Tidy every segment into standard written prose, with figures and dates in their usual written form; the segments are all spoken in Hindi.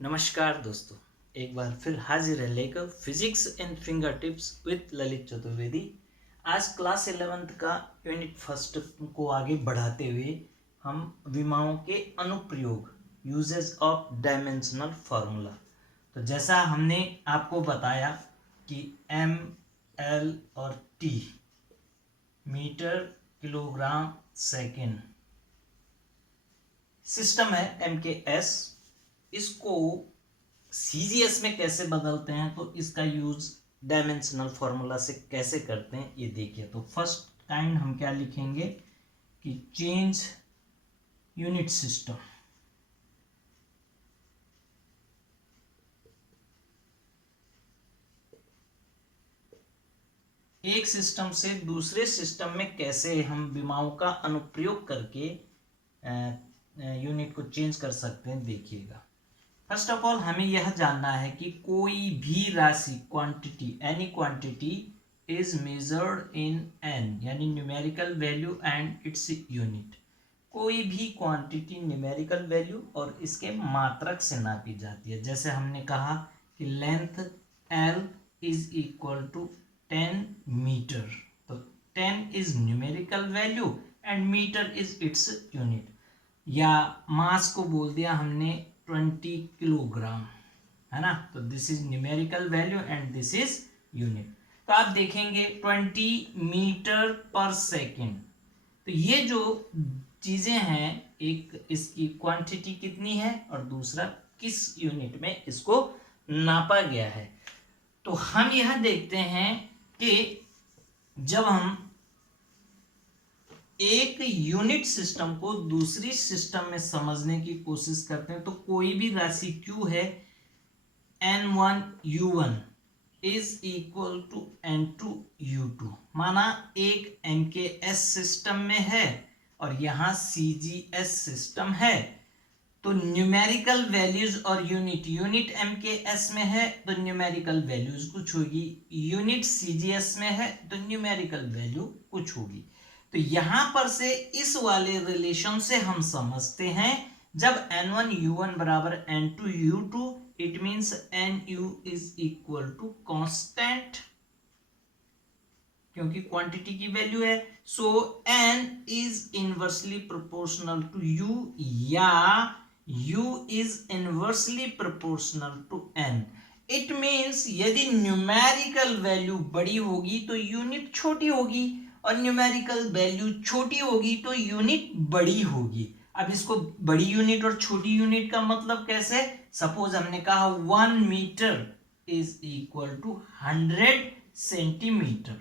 नमस्कार दोस्तों, एक बार फिर हाजिर है लेकर physics in finger tips with Lalit Chaturvedi. आज क्लास 11th का यूनिट फर्स्ट को आगे बढ़ाते हुए हम विमाओं के अनुप्रयोग यूजेस ऑफ डायमेंशनल फार्मूला। तो जैसा हमने आपको बताया कि एम, एल और T metre, kilogram, second system है एम के एस। इसको सीजीएस में कैसे बदलते हैं, तो इसका यूज डायमेंशनल फॉर्मूला से कैसे करते हैं ये देखिए। तो फर्स्ट काइंड हम क्या लिखेंगे कि चेंज यूनिट सिस्टम। एक सिस्टम से दूसरे सिस्टम में कैसे हम विमाओं का अनुप्रयोग करके यूनिट को चेंज कर सकते हैं, देखिएगा। फर्स्ट ऑफ ऑल हमें यह जानना है कि कोई भी राशि, quantity, any quantity is measured in N, यानी numerical value and its unit. कोई भी क्वांटिटी न्यूमेरिकल वैल्यू और इसके मात्रक से नापी जाती है। जैसे हमने कहा कि length L is equal to 10 metre, तो 10 is numerical value and metre is its unit. या मास को बोल दिया हमने 20 किलोग्राम, है ना, तो this is numerical value and this is unit. तो आप देखेंगे 20 मीटर पर सेकेंड, तो ये जो चीजें हैं, एक इसकी क्वांटिटी कितनी है और दूसरा किस यूनिट में इसको नापा गया है। तो हम यह देखते हैं कि जब हम एक यूनिट सिस्टम को दूसरी सिस्टम में समझने की कोशिश करते हैं, तो कोई भी राशि Q है, N1 U1 is equal to N2 U2। माना एक MKS सिस्टम में है और यहां CGS सिस्टम है, तो न्यूमेरिकल वैल्यूज और यूनिट MKS में है तो न्यूमेरिकल वैल्यूज कुछ होगी, यूनिट CGS में है तो न्यूमेरिकल वैल्यू कुछ होगी। तो यहां पर से इस वाले रिलेशन से हम समझते हैं, जब N1 U1 बराबर N2 U2, it means NU is equal to constant, क्योंकि क्वांटिटी की वैल्यू है। So N is inversely proportional to U, या U is inversely proportional to N। It means यदि न्यूमेरिकल वैल्यू बड़ी होगी तो यूनिट छोटी होगी, और न्यूमेरिकल वैल्यू छोटी होगी तो यूनिट बड़ी होगी। अब इसको बड़ी यूनिट और छोटी यूनिट का मतलब कैसे, सपोज हमने कहा 1 metre is equal to 100 centimetre,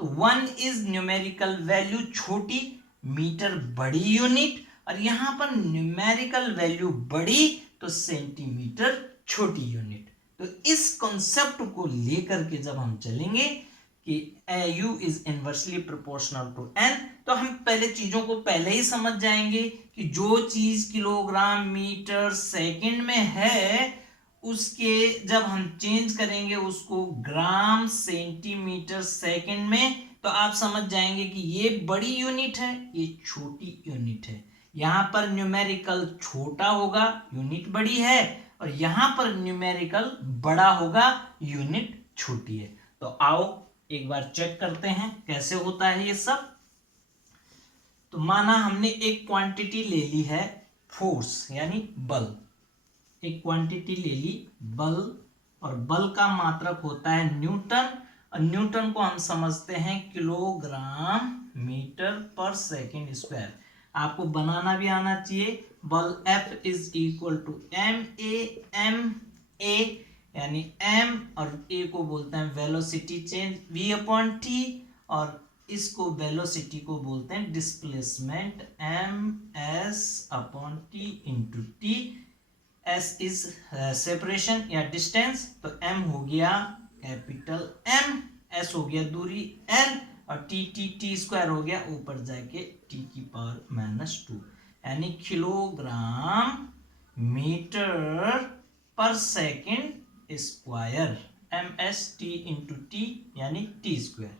तो 1 इज न्यूमेरिकल वैल्यू छोटी, मीटर बड़ी यूनिट, और यहां पर न्यूमेरिकल वैल्यू बड़ी तो सेंटीमीटर छोटी यूनिट। तो इस कॉन्सेप्ट को लेकर के जब हम चलेंगे कि U is inversely proportional to N, तो हम पहले चीजों को पहले ही समझ जाएंगे कि जो चीज किलोग्राम, मीटर, सेकंड में है, उसके जब हम चेंज करेंगे उसको ग्राम, सेंटीमीटर, सेकंड में, तो आप समझ जाएंगे कि ये बड़ी यूनिट है, ये छोटी यूनिट है। यहां पर न्यूमेरिकल छोटा होगा, यूनिट बड़ी है, और यहां पर न्यूमेरिकल बड़ा होगा, यूनिट छोटी है। तो आओ एक बार चेक करते हैं कैसे होता है ये सब। तो माना हमने एक क्वांटिटी ले ली है फोर्स, यानी बल। एक क्वांटिटी ले ली बल, और बल का मात्रक होता है न्यूटन, और न्यूटन को हम समझते हैं किलोग्राम मीटर पर सेकेंड स्क्वायर। आपको बनाना भी आना चाहिए। बल F is equal to ma, यानी m और a को बोलते हैं velocity change v upon T, और इसको वेलोसिटी को बोलते हैं displacement ms upon T into T. s is separation या डिस्टेंस, तो m हो गया कैपिटल M, s हो गया दूरी l, और टी स्क्वायर हो गया ऊपर जाके t की पावर -2, यानी किलोग्राम मीटर पर second square, ms t into T यानी टी स्क्वायर।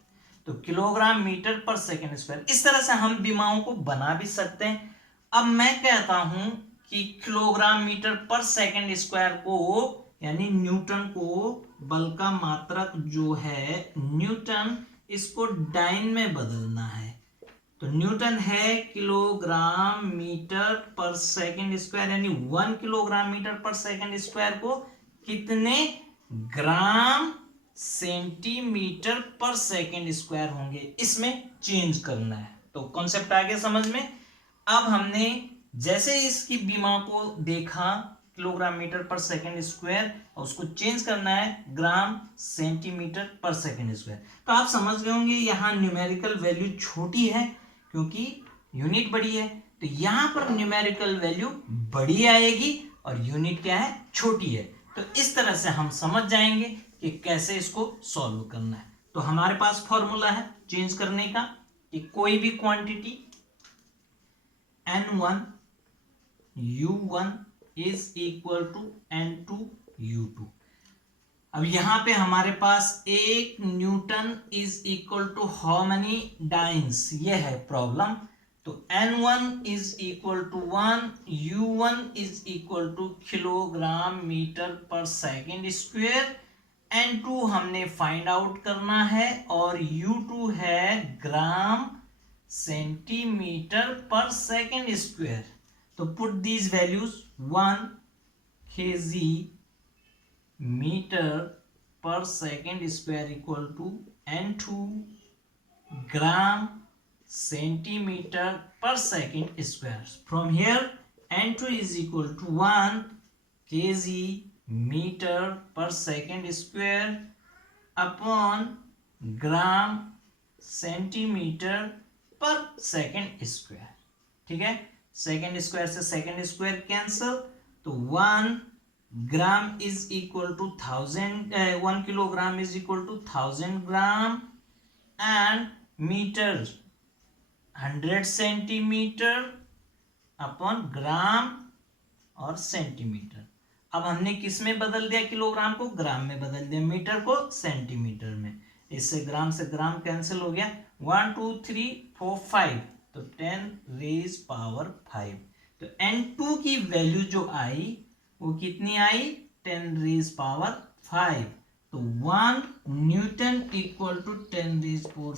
तो किलोग्राम मीटर पर सेकेंड स्क्वायर। इस तरह से हम विमाओं को बना भी सकते हैं। अब मैं कहता हूं कि किलोग्राम मीटर पर सेकंड स्क्वायर को यानी न्यूटन को बल का मात्रक जो है न्यूटन, इसको डाइन में बदलना है। तो न्यूटन है किलोग्राम मीटर पर सेकंड स्क्वायर, यानी 1 किलोग्राम मीटर पर सेकंड स्क्वायर को कितने ग्राम सेंटीमीटर पर सेकंड स्क्वायर होंगे, इसमें चेंज करना है। तो कॉन्सेप्ट आ गया समझ में। अब हमने जैसे इसकी बीमा को देखा किलोग्राम मीटर पर सेकंड स्क्वायर, और उसको चेंज करना है ग्राम सेंटीमीटर पर सेकंड स्क्वायर, तो आप समझ गए होंगे यहाँ न्यूमेरिकल वैल्यू छोटी है क्योंकि यूनिट बड़ी है, तो यहां पर न्यूमेरिकल वैल्यू बड़ी आएगी और यूनिट क्या है, छोटी है। तो इस तरह से हम समझ जाएंगे कि कैसे इसको सॉल्व करना है। तो हमारे पास फॉर्मूला है चेंज करने का कि कोई भी quantity n1 u1 is equal to n2 u2। अब यहां पे हमारे पास 1 newton is equal to how many dynes, ये है प्रॉब्लम। तो n1 is equal to 1, u1 is equal to kilogram metre पर सेकेंड स्क्वायर, n2 हमने फाइंड आउट करना है और u2 है ग्राम सेंटीमीटर पर सेकेंड स्क्वायर। तो put these values 1 kg metre पर second square equal to n2 gram centimetre पर second square. From here n2 is equal to 1 kg metre पर second square upon gram centimetre पर सेकेंड स्क्वायर। ठीक है, सेकेंड स्क्वायर से सेकेंड स्क्वायर कैंसल, तो 1 ग्राम is equal to 1 kilogram is equal to 1000 gram and metre 100 centimetre upon gram और सेंटीमीटर। अब हमने किस में बदल दिया, किलोग्राम को ग्राम में बदल दिया, मीटर को सेंटीमीटर में। इससे ग्राम कैंसिल हो गया, 1 2 3 4 5, तो 10 रेज पावर 5। तो n2 की वैल्यू जो आई वो कितनी आई, 10 रेज पावर 5। तो 1 newton equal to 10 raise power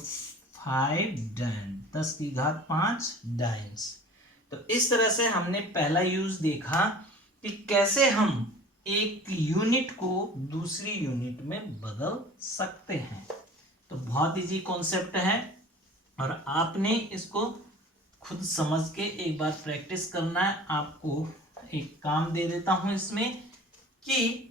5 dyne, 10 की घात 5 डाइन्स। तो इस तरह से हमने पहला यूज देखा कि कैसे हम एक यूनिट को दूसरी यूनिट में बदल सकते हैं। तो बहुत इजी कॉन्सेप्ट है और आपने इसको खुद समझ के एक बार प्रैक्टिस करना है। आपको एक काम दे देता हूं इसमें कि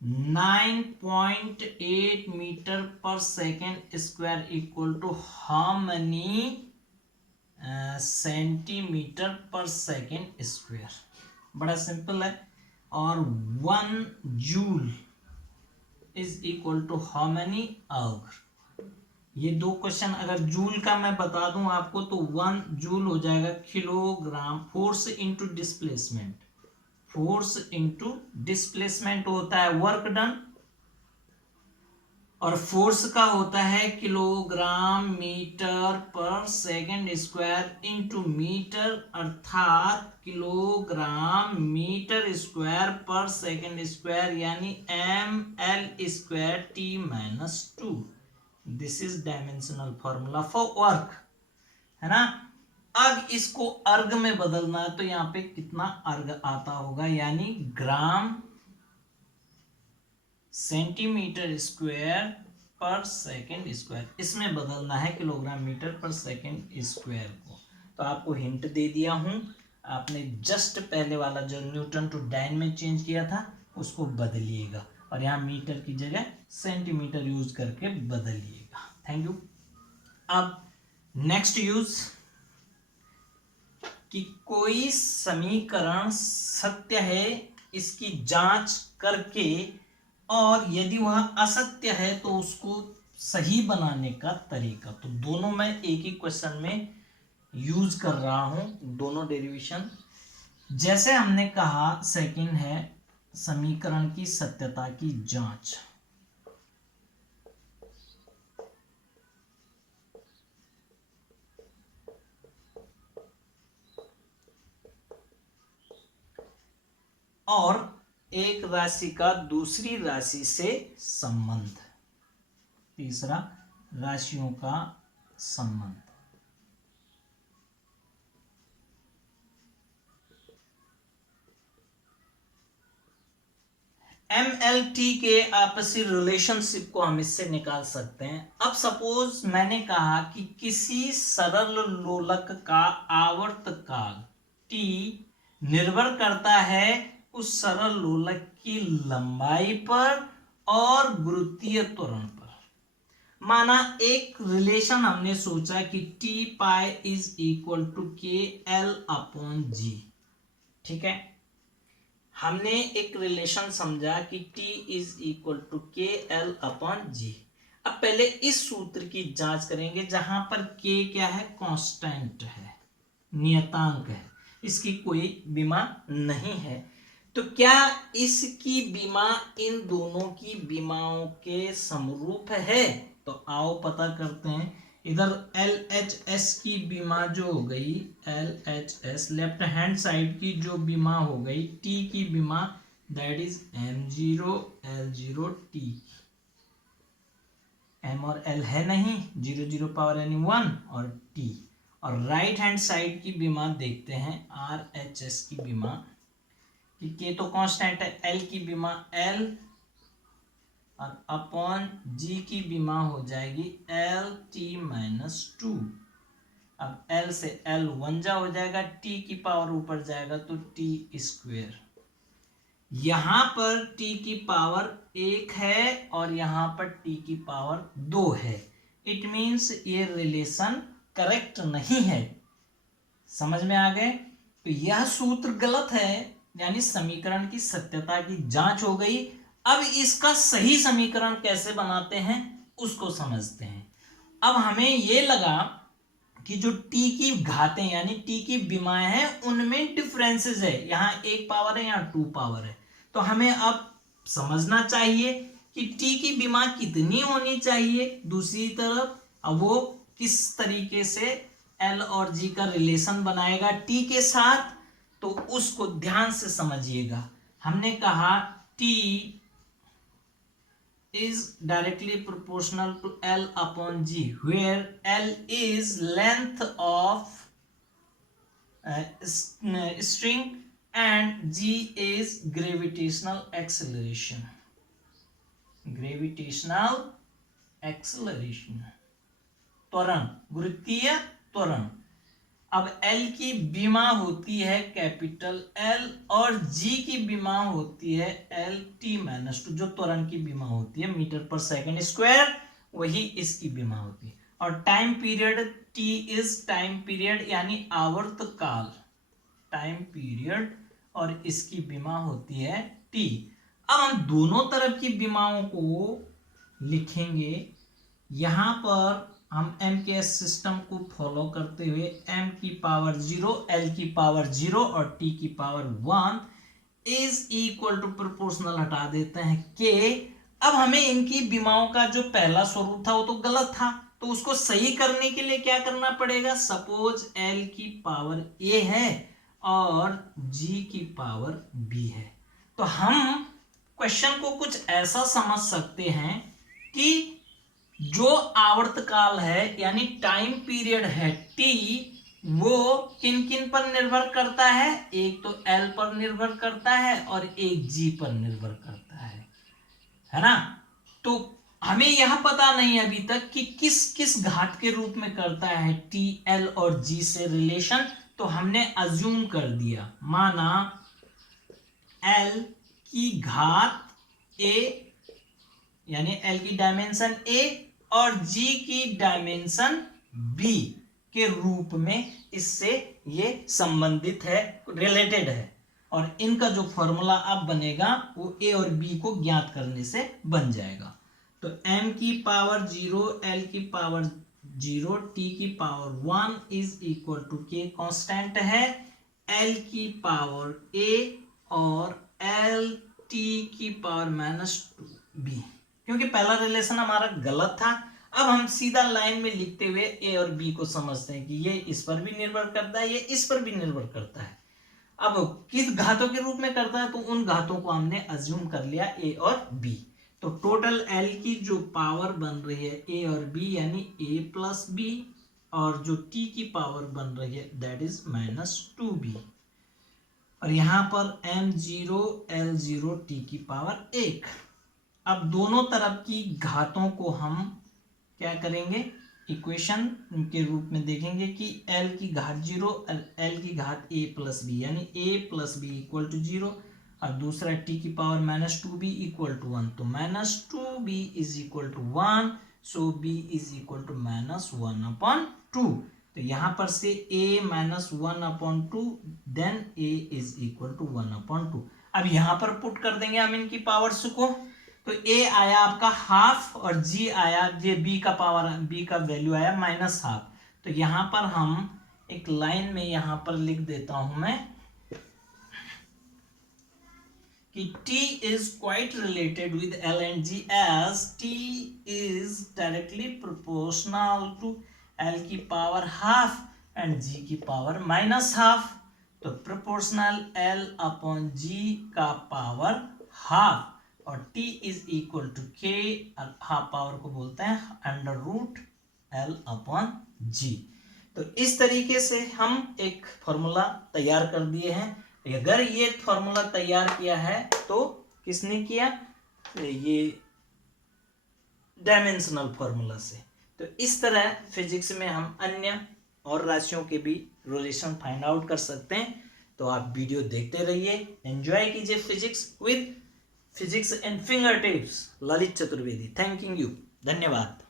9.8 मीटर पर second square equal to how many centimetre पर सेकेंड स्क्वायर। बड़ा सिंपल है। और 1 joule is equal to how many erg. ये दो क्वेश्चन अगर जूल का मैं बता दूं आपको तो 1 जूल हो जाएगा kilogram, force into displacement, force into displacement होता है वर्क डन, और फोर्स का होता है किलोग्राम मीटर पर सेकेंड स्क्वायर इनटू मीटर, अर्थात किलोग्राम मीटर स्क्वायर पर सेकेंड स्क्वायर, यानी ml square t-2। This is dimensional formula for work, है ना। अब इसको अर्ग में बदलना है तो यहां पे कितना अर्ग आता होगा, यानी ग्राम सेंटीमीटर स्क्वायर पर सेकेंड स्क्वायर, इसमें बदलना है किलोग्राम मीटर पर सेकेंड स्क्वायर को। तो आपको हिंट दे दिया हूं, आपने जस्ट पहले वाला जो न्यूटन टू डाइन में चेंज किया था उसको बदलिएगा और यहाँ मीटर की जगह सेंटीमीटर यूज करके बदलिएगा। Thank you. अब नेक्स्ट यूज कि कोई समीकरण सत्य है इसकी जांच करके, और यदि वह असत्य है तो उसको सही बनाने का तरीका। तो दोनों मैं एक ही क्वेश्चन में यूज कर रहा हूं, दोनों डेरिवेशन। जैसे हमने कहा सेकंड है समीकरण की सत्यता की जांच। और एक राशि का दूसरी राशि से संबंध, तीसरा राशियों का संबंध। MLT के आपसी रिलेशनशिप को हम इससे निकाल सकते हैं। अब सपोज मैंने कहा कि किसी सरल लोलक का आवर्तकाल T निर्भर करता है उस सरल लोलक की लंबाई पर और गुरुत्वीय त्वरण पर। माना एक रिलेशन हमने सोचा कि T pi is equal to K L upon G, ठीक है। हमने एक रिलेशन समझा कि T is equal to K L upon G. अब पहले इस सूत्र की जांच करेंगे जहां पर K क्या है, कांस्टेंट है, नियतांक है, इसकी कोई बीमा नहीं है। तो क्या इसकी बीमा इन दोनों की बीमाओं के समरूप है? तो आओ पता करते हैं। इधर LHS की बीमा जो हो गई, LHS लेफ्ट हैंड साइड की जो बीमा हो गई T की बीमा, that is M0 L0 T। M और L है नहीं, 0 0 पावर यानी 1 और T। और राइट हैंड साइड की बीमा देखते हैं, RHS की बीमा कि K तो कांस्टेंट है, L की बीमा L और अपॉन G की बीमा हो जाएगी LT-2। अब L से L 1 जा हो जाएगा, T की पावर ऊपर जाएगा तो T स्क्वेयर। यहां पर T की पावर 1 है और यहां पर T की पावर 2 है। इट मीन्स ये रिलेशन करेक्ट नहीं है। समझ में आ गए? तो यह सूत्र गलत है, यानी समीकरण की सत्यता की जांच हो गई। अब इसका सही समीकरण कैसे बनाते हैं उसको समझते हैं। अब हमें यह लगा कि जो T की घातें यानी T की बीमाएं हैं उनमें डिफरेंसेस है, यहां 1 पावर है, यहां 2 पावर है। तो हमें अब समझना चाहिए कि T की बीमा कितनी होनी चाहिए। दूसरी तरफ अब वो किस तरीके से L और G का रिलेशन बनाएगा T के साथ, तो उसको ध्यान से समझिएगा। हमने कहा T is directly proportional to L upon G, where L is length of string and G is gravitational acceleration. Gravitational acceleration, त्वरण, गुरुत्वीय त्वरण। अब L की बीमा होती है कैपिटल L और G की बीमा होती है LT-2, जो त्वरण की बीमा होती है मीटर पर सेकंड स्क्वायर, वही इसकी बीमा होती है। और time period T is time period यानी आवर्त काल, टाइम पीरियड, और इसकी बीमा होती है T। अब हम दोनों तरफ की बीमाओं को लिखेंगे। यहां पर हम MKS सिस्टम को फॉलो करते हुए M की पावर 0, L की पावर 0 और T की power 1 is equal to proportional हटा देते हैं K। अब हमें इनकी बीमाओं का जो पहला स्वरूप था वो तो गलत था, तो उसको सही करने के लिए क्या करना पड़ेगा। सपोज L की पावर A है और G की पावर B है, तो हम क्वेश्चन को कुछ ऐसा समझ सकते हैं कि जो आवर्तकाल है यानी टाइम पीरियड है T, वो किन किन पर निर्भर करता है। एक तो L पर निर्भर करता है और एक G पर निर्भर करता है ना। तो हमें यह पता नहीं अभी तक कि किस किस घात के रूप में करता है T, L और G से रिलेशन। तो हमने अज्यूम कर दिया, माना L की घात A यानी L की डायमेंशन A और G की डायमेंशन B के रूप में इससे ये संबंधित है, रिलेटेड है। और इनका जो फॉर्मूला अब बनेगा वो A और B को ज्ञात करने से बन जाएगा। तो M की पावर 0, L की पावर 0, T की power 1 is equal to K constant है, L की पावर A और LT की पावर -2 B। क्योंकि पहला रिलेशन हमारा गलत था, अब हम सीधा लाइन में लिखते हुए A और B को समझते हैं कि ये इस पर भी निर्भर करता है, ये इस पर भी निर्भर करता है। अब किस घातों के रूप में करता है, तो उन घातों को हमने अज्यूम कर लिया a और b। तो टोटल l की जो पावर बन रही है a और b यानी a प्लस b, और जो t की पावर बन रही है दैट इज -2b, और यहां पर m0 l0 t की पावर 1। अब दोनों तरफ की घातों को हम क्या करेंगे, इक्वेशन के रूप में देखेंगे कि l की घात 0 l की घात a प्लस बी यानी a plus B equal to 0, और दूसरा t की पावर -2b इक्वल टू 1। तो -2b is equal to 1, so b is equal to -1/2। तो यहां पर से a -1/2, then a is equal to 1/2। अब यहां पर पुट कर देंगे हम इनकी पावर्स को, तो a आया आपका हाफ और g आया, ये b का पावर, b का वैल्यू आया -1/2। तो यहां पर हम एक लाइन में यहां पर लिख देता हूं मैं कि t is quite related with l and g as t is directly proportional to l की पावर हाफ एंड g की पावर -1/2। तो प्रोपोर्शनल l अपॉन g का पावर हाफ, और t is equal to k, half power को बोलते हैं √L/g। तो इस तरीके से हम एक फॉर्मूला तैयार कर दिए हैं। अगर ये फॉर्मूला तैयार किया है तो किसने किया, ये डायमेंशनल फॉर्मूला से। तो इस तरह फिजिक्स में हम अन्य और राशियों के भी रिलेशन फाइंड आउट कर सकते हैं। तो आप वीडियो देखते रहिए, एंजॉय कीजिए physics and finger tips. Lalit Chaturvedi, thanking you, धन्यवाद।